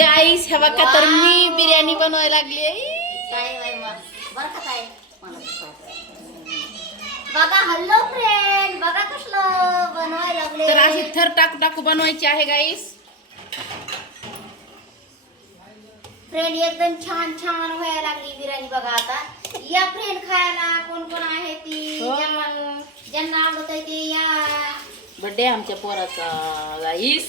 गाईस हे बघा तर मी बिर्याणी बनवायला लागली. बघा हॅलो फ्रेंड बघा कसलं बनवायला लागले तर अशी थर टाकू टाकू बनवायची आहे गाईस फ्रेंड एकदम छान छान व्हायला लागली बिर्याणी. बघा आता. या फ्रेंड खायला कोण कोण आहे ती? हो. ज्यांना आवडत आहे ते या. बर्थडे आमच्या पोराचा गाईस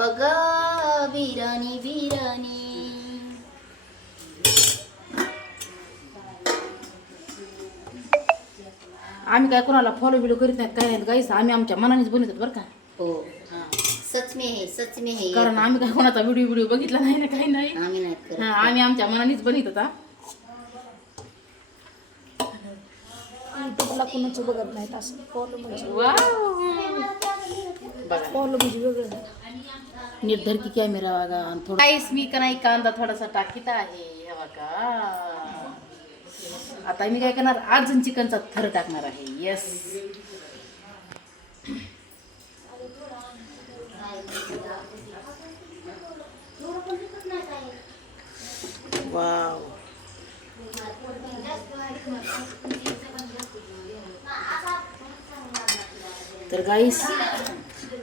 बघ बिराणी बिराणी. आम्ही काय कोणाला फॉलो बिलो करीत नाही काय नाही गाईस. आम्ही आमच्या मनानेच बनवतात बरं का. हो सच में है सच में है. कारण आम्ही काय कोणाचा व्हिडिओ व्हिडिओ बघितला नाही ना काही नाही. आम्ही नाही करत. हा आम्ही आमच्या मनानेच बनवत होता. युट्यूबला कोणाचं बघत नाहीत असं? फॉलो म्हणजे. म्हणजे वेगळं नीट धर की कॅमेरा बघा. थोडा मी का नाही कांदा थोडासा टाकीत आहे. हे बघा. आता मी काय करणार? अजून चिकनचा थर टाकणार आहे. येस वाव तर गाईस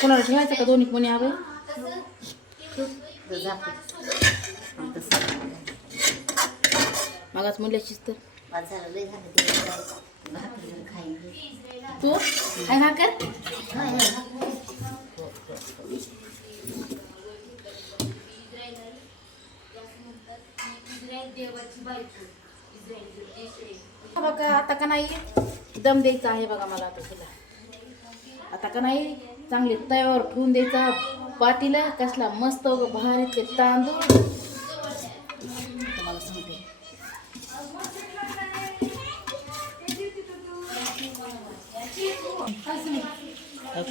कोणाला ठेवायचं का? दोन्ही कोणी हवं मागास म्हणल्याशीच तर. तू? काय भाकर? बघा आता का नाही? दम द्यायचा आहे बघा मला आता तुला. आता का नाही चांगले तव्यावर ठेवून द्यायचा. पातीला कसला मस्त भारी ते तांदूळ. तुम्हाला सांगते. हो,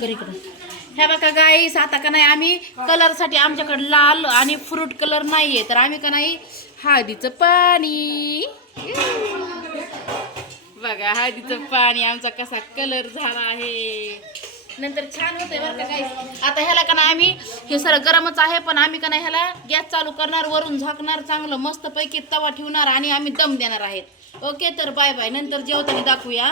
हे बघा गाईस आता का नाही आम्ही कलरसाठी आमच्याकडे लाल आणि फ्रूट कलर नाही आहे तर आम्ही का नाही हळदीचं पाणी. बघा हळदीचं पाणी आमचा कसा कलर झाला आहे. नंतर छान होतंय बरं का गाईस आता ह्याला का ना आम्ही हे सर गरमच आहे पण आम्ही का नाही ह्याला गॅस चालू करणार वरून झाकणार चांगलं मस्त पैकी तवा ठेवणार आणि आम्ही दम देणार आहेत. ओके तर बाय बाय नंतर जेवताना दाखवूया.